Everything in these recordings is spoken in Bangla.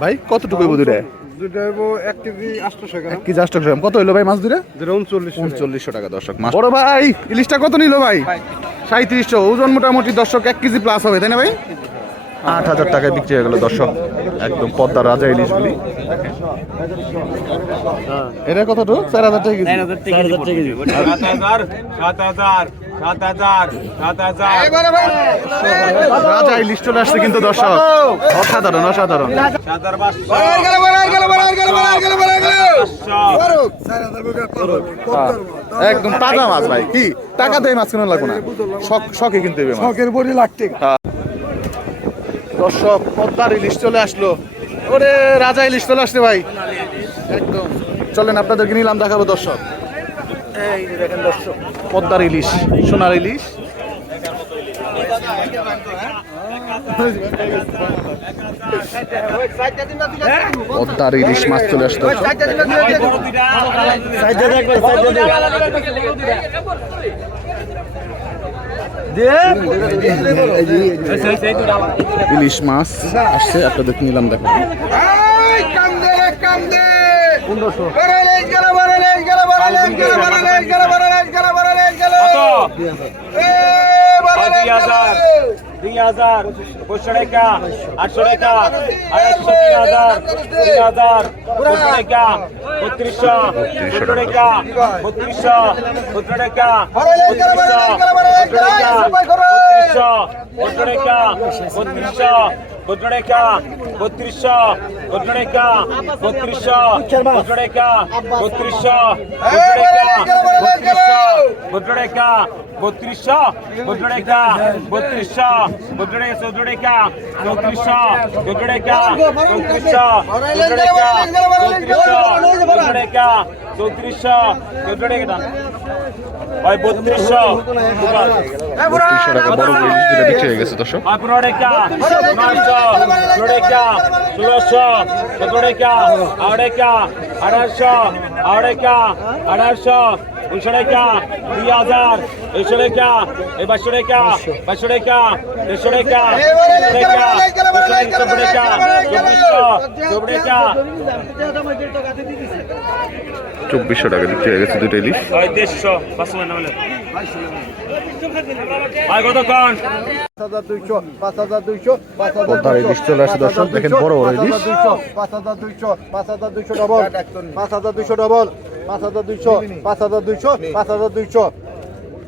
ভাই কতটুকু হইব গ্রাম কত হইল ভাই মাছ উনচল্লিশশো টাকা দর্শক। মাছ বড় ভাই ইলিশটা কত নিল ভাই? সাঁত্রিশশো ওজন মোটামুটি দর্শক এক কেজি প্লাস হবে তাই না ভাই? আট হাজার টাকায় বিক্রি হয়ে গেল দর্শক। একদম পদ্মা রাজা ইলিশগুলি। এটা কতটুকু? চার হাজার টাকা সাত হাজার সাত হাজার। রাজা চলে আসছে কিন্তু দর্শক। অসাধারণ অসাধারণ। পাঁচশো। একদম তাজা মাছ ভাই। কি? টাকা দিয়ে মাছ কেন লাগবে না। শখ শখে কিনতে শখের বড়ি লাগতে। দর্শক পদ্মার ইলিশ চলে আসলো। ওরে রাজা ইলিশ চলে আসছে ভাই। একদম। চলেন আপনাদেরকে নিলাম দেখাবো দর্শক। এই দেখেন দর্শক। পদ্মার ইলিশ সোনার ইলিশ। পদ্মার ইলিশ মাছ চলে আসতো ইলিশ মাছ আসছে আপনাদেরকে নিলাম দেখাবো। দুই হাজার দুই হাজার পঁচিশশো টাকা আটশো টাকা আড়াইশো তিন হাজার তিন হাজার সত্তর টাকা বত্রিশশো সত্তর টাকা বত্রিশশো সত্তর টাকা বত্রিশশো সত্তর টাকা বত্রিশশো সত্তর টাকা বত্রিশশো সত্তর টাকা বত্রিশশো সত্তর টাকা বত্রিশশো সত্তর টাকা বত্রিশশো সত্তর টাকা বত্রিশশো সত্তর টাকা বত্রিশশো সত্তর চৌত্রিশশো সত্তর টাকা চৌত্রিশশো সত্তর টাকা চৌত্রিশশো সত্তর টাকা চৌত্রিশশো সত্তর টাকা ভাই বত্রিশশো বত্রিশশো টাকা বড় বড় দুটো বিক্রি হয়ে গেছে দর্শক পনেরো টাকা নয়শো ষোলো টাকা ষোলোশো সতেরো টাকা আড়াই টাকা আড়াইশো আড়াই টাকা আড়াইশো উনিশশো টাকা দুই হাজার একশো টাকা এই বাইশশো টাকা বাইশশো টাকা দেড়শো টাকা টাকা চব্বিশ টাকা চব্বিশশো চব্বিশ টাকা চব্বিশশো টাকা বিক্রি হয়ে গেছে দুটো ইলিশ দেড়শো পাঁচশো কতক্ষণ পদ্মার ইলিশ চলে আসছে দর্শক দেখেন বড় বড় ইলিশ পাঁচ হাজার দুইশো পাঁচ হাজার দুইশো ডবল পাঁচ হাজার দুইশো ডবল পাঁচ হাজার দুইশো পাঁচ হাজার দুইশো পাঁচ হাজার দুইশো।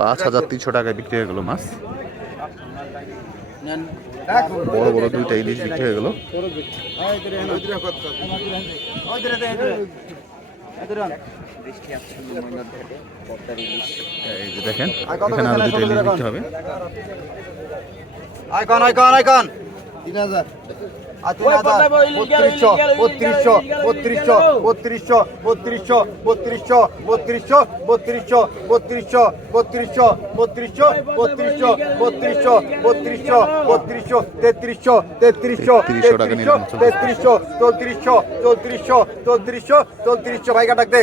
পাঁচ হাজার তিনশো টাকায় বিক্রি হয়ে গেল মাছ। বড় বড় দুইটা ইলিশ বিক্রি হয়ে গেল। দেখেন এখানে আরও দুইটা ইলিশ বিক্রি হবে। Icon icon icon. তিন হাজার আর তিন হাজার। বত্রিশশো বত্রিশশো বত্রিশশো বত্রিশশো বত্রিশশো বত্রিশশো বত্রিশশো বত্রিশশো বত্রিশশো বত্রিশশো বত্রিশশো বত্রিশশো বত্রিশশো বত্রিশশো বত্রিশশো তেত্রিশশো তেত্রিশশো তেত্রিশশো তেত্রিশশো চৌত্রিশশো চৌত্রিশশো চৌত্রিশশো চৌত্রিশশো ভাইকা ডাক দে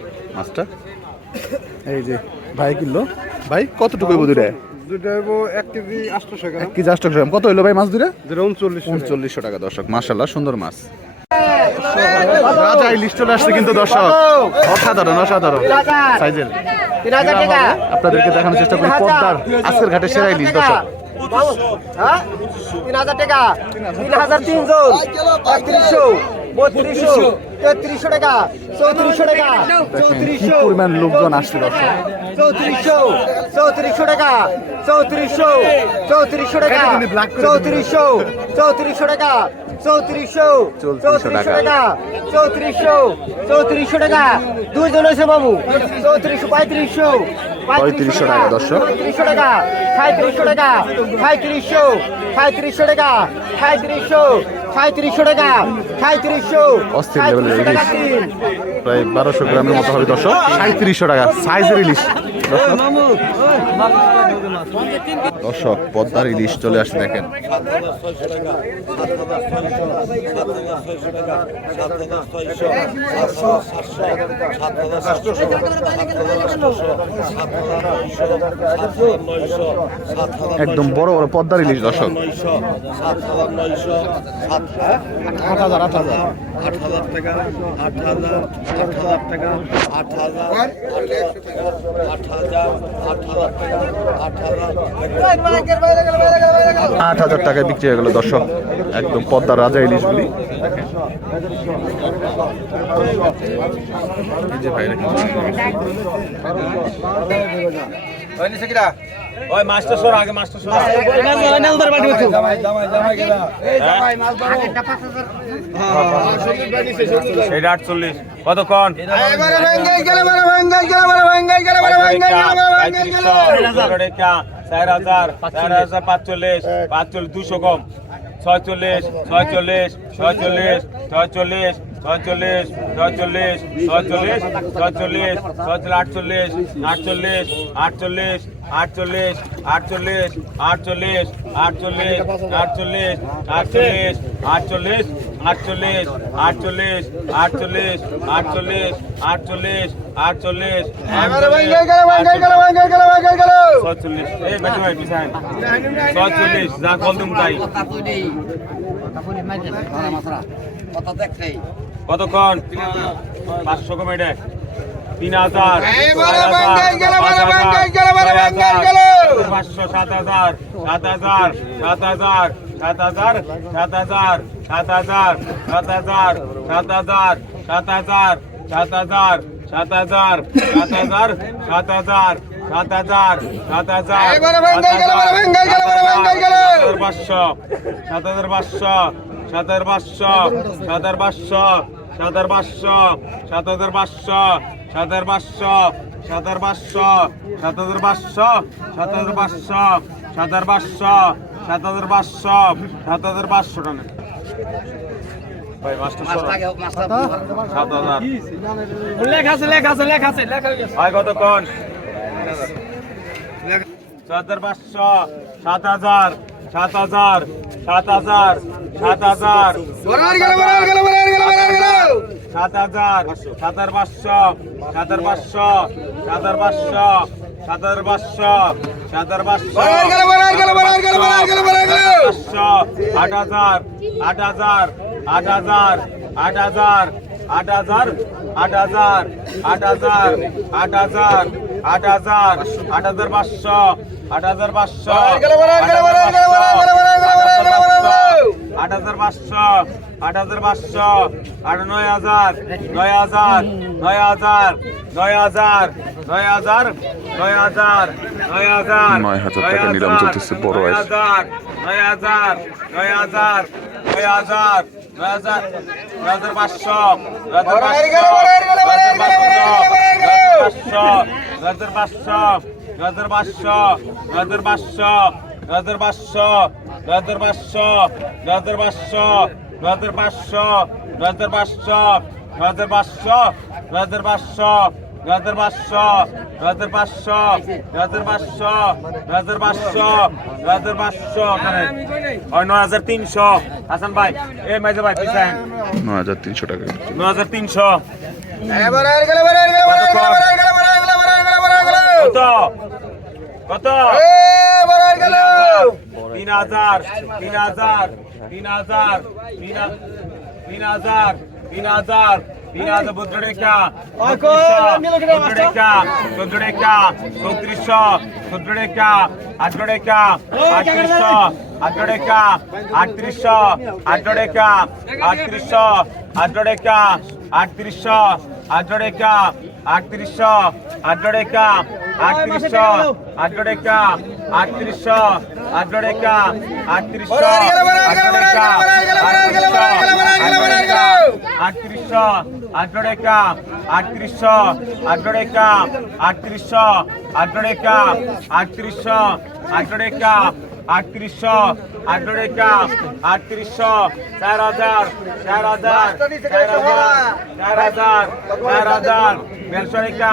মাছটা? এই যে ভাই কিনলো। ভাই কতটুকু দুটো কত হইল ভাই মাছ দূরে উনচল্লিশশো টাকা। দর্শক। মাসাল্লাহ সুন্দর মাছ। রাজা ইলিশ চলে আসছে কিন্তু দর্শক। অসাধারণ অসাধারণ। সাইজের। আপনাদেরকে দেখানোর চেষ্টা করি পদ্মার আজকের ঘাটে সেরা ইলিশ দর্শক। হ্যাঁ তিন হাজার টাকা। তিন হাজার একত্রিশশো বত্রিশশো। তেত্রিশশো টাকা। চৌত্রিশশো টাকা। চৌত্রিশশো। পরিমাণ লোকজন আসছে দর্শক। চৌত্রিশশো। চৌত্রিশশো টাকা। চৌত্রিশশো। চৌত্রিশশো টাকা। চৌত্রিশশো। চৌত্রিশশো টাকা। চৌত্রিশশো। চৌত্রিশশো টাকা। চৌত্রিশশো। চৌত্রিশশো টাকা। দুইজন হয়েছে বাবু। চৌত্রিশশো পঁয়ত্রিশশো। পঁয়ত্রিশশো টাকা, দর্শক। পঁয়ত্রিশশো টাকা। সাঁত্রিশশো টাকা। সাঁত্রিশশো। সাঁত্রিশশো টাকা। সাঁত্রিশশো। সাঁত্রিশশো টাকা সাঁত্রিশশো অস্থির টাকা ইলিশ। প্রায় বারোশো গ্রামের মতো হবে দর্শক সাঁত্রিশশো টাকা সাইজের ইলিশ দর্শক। পদ্মার ইলিশ চলে আসছে দেখেন একদম বড় বড় পদ্মার ইলিশ দর্শক আট হাজার আট হাজার আট হাজার টাকা আট হাজার আট হাজার টাকা আট হাজার আট হাজার আট হাজার টাকা আট হাজার আট হাজার টাকায় বিক্রি হয়ে গেল দর্শক। একদম পদ্মার রাজা ইলিশগুলি ওই কতক্ষণ কত চার হাজার চার হাজার পাঁচচল্লিশ পাঁচচল্লিশ দুশো কম। ছয়চল্লিশ ছয়চল্লিশ ছয়চল্লিশ ছয়চল্লিশ ছয়চল্লিশ ছয়চল্লিশ ছয়চল্লিশ ছয়চল্লিশ ছয়চল্লিশ আটচল্লিশ আটচল্লিশ আটচল্লিশ আটচল্লিশ আটচল্লিশ আটচল্লিশ আটচল্লিশ আটচল্লিশ আটচল্লিশ আটচল্লিশ আটচল্লিশ আটচল্লিশ আটচল্লিশ আটচল্লিশ আটচল্লিশ আটচল্লিশ ছয়চল্লিশ এই বেটি ভাই পিছায় ছয়চল্লিশ যা কল তুমি কতক্ষণ পাঁচশো কমে তিন হাজার পাঁচশো সাত হাজার সাত হাজার সাত হাজার সাত হাজার সাত হাজার সাত হাজার সাত হাজার সাত হাজার সাত হাজার সাত হাজার সাত হাজার সাত হাজার সাত হাজার সাত হাজার সাত হাজার পাঁচশো সাত হাজার পাঁচশো সাত হাজার পাঁচশো সাত হাজার পাঁচশো সাত হাজার পাঁচশো সাত হাজার পাঁচশো সাত হাজার পাঁচশো সাত হাজার পাঁচশো সাত হাজার পাঁচশো সাত হাজার পাঁচশো সাত হাজার পাঁচশো সাত হাজার পাঁচশো সাত হাজার পাঁচশো টাকা ভাই মাস্টার সাত হাজার। লেখা আছে লেখা আছে লেখা আছে লেখা ভাই কতক্ষণ? সাত হাজার পাঁচশো সাত হাজার সাত হাজার সাত হাজার সাত হাজার। সাত হাজার সাত হাজার পাঁচশো সাত হাজার পাঁচশো সাত হাজার পাঁচশো সাত হাজার পাঁচশো সাত হাজার পাঁচশো পাঁচশো আট হাজার আট হাজার আট হাজার আট হাজার আট হাজার আট হাজার আট হাজার আট হাজার আট হাজার আট হাজার পাঁচশো আট হাজার পাঁচশো আট হাজার পাঁচশো আট হাজার পাঁচশো আট নয় হাজার নয় হাজার নয় হাজার নয় হাজার নয় হাজার নয় হাজার নয় হাজার নয় হাজার টাকা নিলাম চলতেছে বড় নয়। হাজার নয় হাজার নয় হাজার নয় হাজার নয় হাজার নয় হাজার পাঁচশো নয় হাজার পাঁচশো নয় হাজার পাঁচশো নয় হাজার পাঁচশো নয় হাজার পাঁচশো নয় হাজার পাঁচশো নয় হাজার পাঁচশো নয় হাজার পাঁচশো নয় হাজার পাঁচশো নয় হাজার পাঁচশো নয় হাজার পাঁচশো নয় হাজার পাঁচশো নয় হাজার পাঁচশো নয় হাজার পাঁচশো নয় হাজার পাঁচশো নয় হাজার পাঁচশো নয় হাজার পাঁচশো ওই নয় হাজার তিনশো হাসান ভাই এ মাইজে ভাই পিছান নয় হাজার তিনশো টাকা নয় হাজার তিনশো কত কত? তিন হাজার তিন হাজার তিন হাজার তিন হাজার তিন হাজার তিন হাজার বুদ্ধ রেখা চোদ্দ রেখা চোদ্দ রেখা চৌত্রিশশো চোদ্দ রেখা আঠারো রেখা আটত্রিশশো আঠারো রেখা আটত্রিশশো আঠারো রেখা আটত্রিশশো আঠারো রেখা আটত্রিশশো আঠারো রেখা আটত্রিশশো আঠারো রেখা আটত্রিশশো আঠারো রেখা আটত্রিশশো আঠারো রেখা আটত্রিশশো আঠারো রেখা আটত্রিশশো আঠারো রেখা আটত্রিশশো আঠারো রেখা আটত্রিশশো আঠারো রেখা আটত্রিশশো আঠারো রেখা আটত্রিশশো আঠারো রেখা আটত্রিশশো আঠারো টাকা আটত্রিশশো চার হাজার চার হাজার চার হাজার চার হাজার বিয়াল্লিশশো টাকা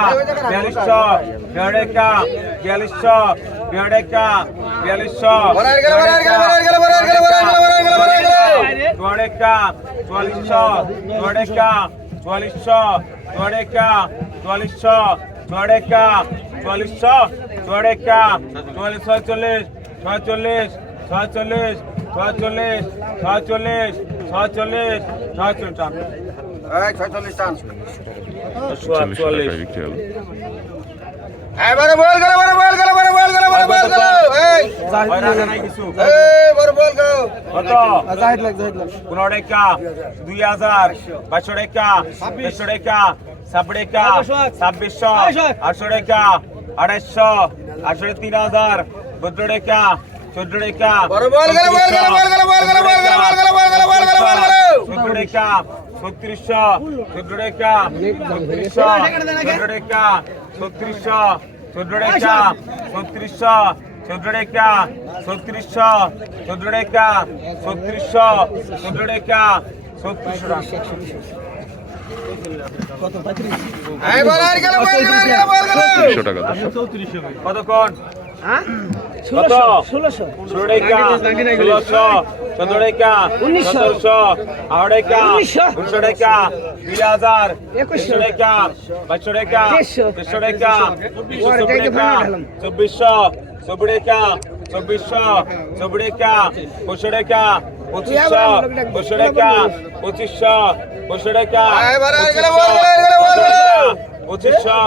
বিয়াল্লিশশো দেড় টাকা বিয়াল্লিশশো দেড় টাকা বিয়াল্লিশশো চুয়াড়েকা চুয়াল্লিশশো চুয়াড়েকা চুয়াল্লিশশো চুয়াড়েকা চুয়াল্লিশশো চুয়াড়েকা চুয়াল্লিশশো চুয়াড়েকা চুয়াল্লিশশো চল্লিশ ছয়চল্লিশ ছয়চল্লিশ ছয়চল্লিশ ছয়চল্লিশ ছয়চল্লিশ ছয়চল্লিশ টান। এবারে বল গেল বল বল গেল বল বল গেল বল বল গেল। এই। এই বল বল গেল। কত? জাহিদ লাগ জাহিদ লাগ টাকা 2000 500 টাকা 300 ভদ্ররেখা চন্দ্ররেখা চন্দ্ররেখা কত কোন ষোলোশো সতেরো টাকা সতেরোশো আঠারো টাকা উনিশশো। টাকা দুই হাজার একুশশো। টাকা বাইশশো টাকা দুশো টাকা চব্বিশশো চব্বিশ টাকা চব্বিশশো চব্বিশ টাকা পঁচিশশো টাকা পঁচিশশো পঁচিশশো টাকা পঁচিশশো পঁচিশশো টাকা পঁচিশশো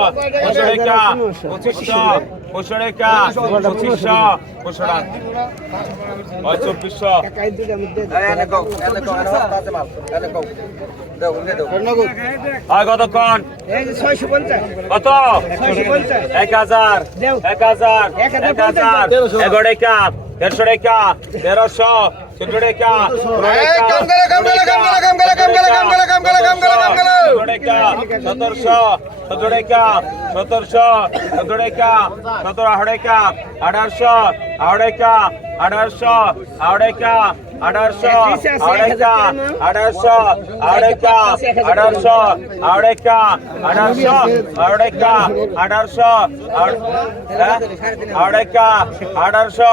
পঁচিশ রেখা পঁচিশশো পঁচিশ রেখা পঁচিশশো পঁচিশটা চব্বিশশো। কতক্ষণ? কত? এক হাজার এক হাজার এক হাজার এগারো রেখা দেড়শো রেখা তেরোশো চোদ্দ রেখা সতেরোশো সতেরো টাকা সতেরোশো সতেরো টাকা সতেরো আড়াই টাকা আঠারোশো আড়াই টাকা আঠারোশো আড়াই টাকা আঠারোশো আড়াই টাকা আঠারোশো আড়াই টাকা আঠারোশো আড়াই টাকা আঠারোশো আড়াই টাকা আঠারোশো আড়াই টাকা আঠারোশো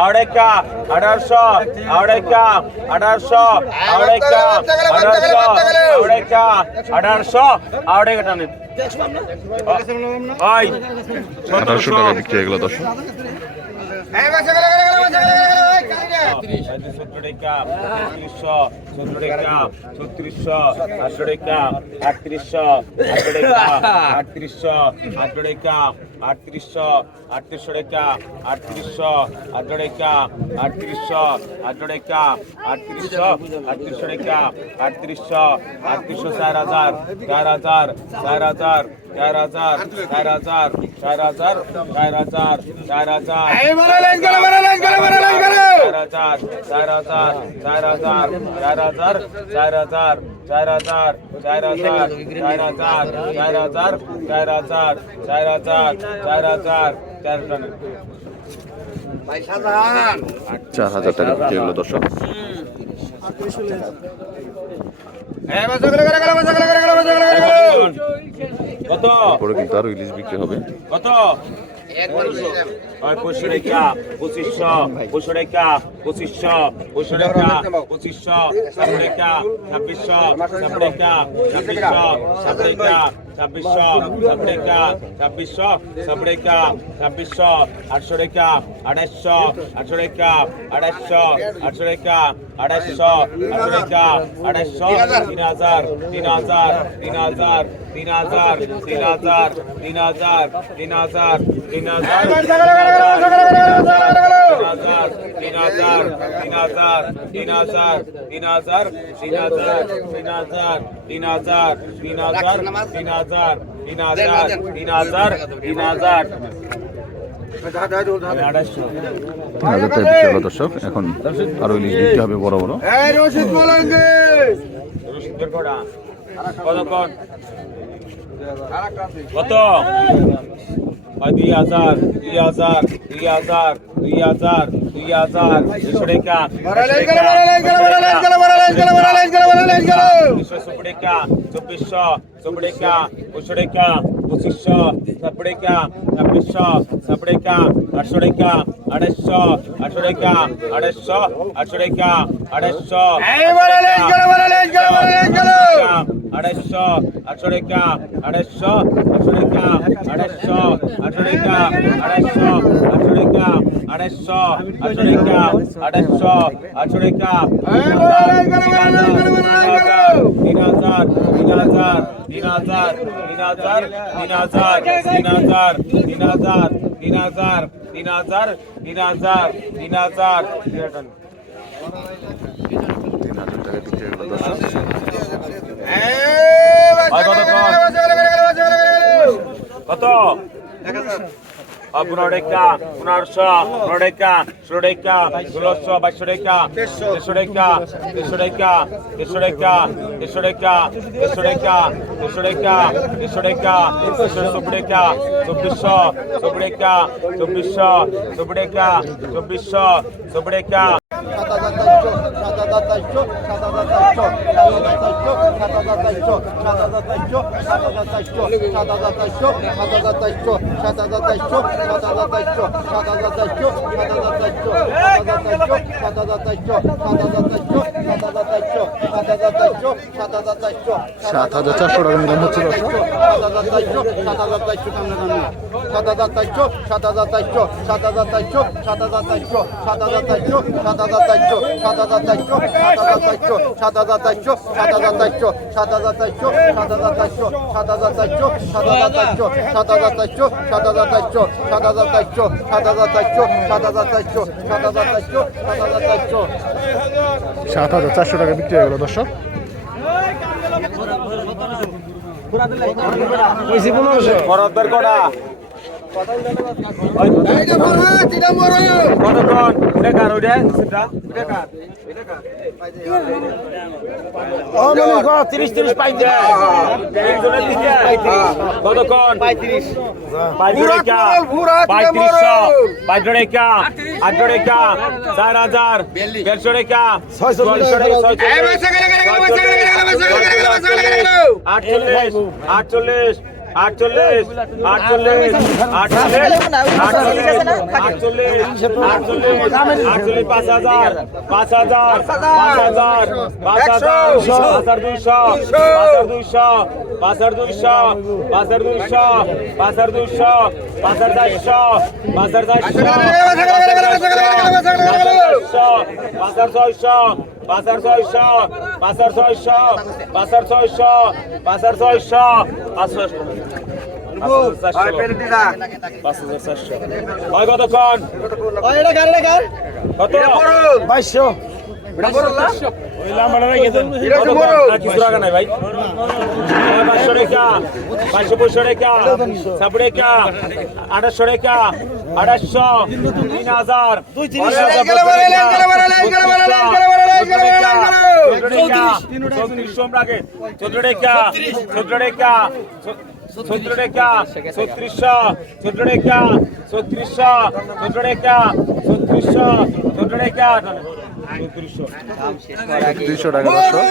আড়াই টাকা আঠারোশো আড়াই টাকা আঠারোশো আড়াই টাকা আঠারোশো আড়াই টাকা আঠারোশো আড়াই টাকা সতেরোশো টাকা বিক্রি এগুলো দর্শক। আটত্রিশশো চার হাজার চার হাজার চার হাজার চার হাজার চার হাজার চার হাজার চার হাজার চার হাজার চার হাজার চার হাজার চার হাজার চার হাজার চার হাজার চার হাজার চার হাজার চার হাজার চার হাজার চার হাজার চার হাজার চার হাজার চার হাজার চার হাজার টাকা বিক্রি হলো দর্শক এরপরে কিন্তু আরও ইলিশ বিক্রি হবে। কত? আড়াইশো আড়াইশো তিন হাজার তিন হাজার তিন হাজার তিন হাজার তিন হাজার তিন হাজার তিন হাজার তিন হাজার তিন হাজার তিন হাজার তিন হাজার তিন হাজার তিন হাজার তিন হাজার তিন হাজার তিন হাজার তিন হাজার তিন হাজার তিন হাজার তিন হাজার দর্শক এখন আরও ইলিশ বিক্রি হবে বড় বড় কতক্ষণ কত? দুই হাজার দুই হাজার দুই হাজার দুই হাজার দুই হাজার দুশো টাকা। দুশো সুপড়েকা চব্বিশশো সুপড়েকা দুশো টাকা পঁচিশশো সাপড়েকা ছাব্বিশশো সাপড়েকা আটশো টাকা আড়াইশো আটশো টাকা আড়াইশো আটশো টাকা আড়াইশো আড়াইশো আটশো টাকা আড়াইশো আটশো টাকা আড়াইশো আটশো টাকা আড়াইশো আটশো টাকা আড়াইশো আটশো টাকা আড়াইশো আটশো টাকা তিন হাজার তিন হাজার তিন হাজার তিন হাজার তিন হাজার তিন হাজার তিন হাজার তিন হাজার তিন হাজার তিন হাজার তিন হাজার তিন হাজার কত পনেরো টাকা পনেরোশো পনেরো টাকা ষোলো টাকা ষোলোশো বাইশশো টাকা দেড়শো টাকা দেড়শো টাকা দেড়শো টাকা দেড়শো টাকা দেড়শো টাকা দেড়শো চব্বিশ সাত হাজার চারশো টাকা নিলাম হচ্ছে দর্শক সাত হাজার চারশো টাকা বিক্রি হয়ে গেল দর্শক বরাদ্দের কটা কতক্ষণ এটা কার ওইটা সেটা তিরিশ তিরিশ কতক্ষণ পঁয়ত্রিশ বাইশশো টাকা আটশো চার হাজার দেড়শো টাকা আটচল্লিশ আটচল্লিশ আটচল্লিশ আটচল্লিশ আটচল্লিশ আটচল্লিশ আটচল্লিশ আটচল্লিশ পাঁচ হাজার পাঁচ হাজার পাঁচ হাজার পাঁচ হাজার পাঁচ হাজার দুইশো পাঁচ হাজার দুইশো পাঁচ হাজার দুইশো পাঁচ হাজার দুইশো পাঁচ হাজার চারশো পাঁচ হাজার চারশো পাঁচ হাজার ছয়শো পাঁচ হাজার ছয়শো পাঁচ হাজার ছয়শো পাঁচ হাজার ছয়শো পাঁচ হাজার ছয়শো পাঁচ হাজার হয় বাইশশো আঠাশশো রেখা আঠাশশো তিন হাজার চৌত্রিশশো রাখে চোদ্দ রেখা চোদ্দ রেখা চোদ্দ রেখা ছত্রিশশো চোদ্দ রেখা ছত্রিশশো চোদ্দ রেখা ছত্রিশশো। চোদ্দ দুইশো টাকা দর্শক।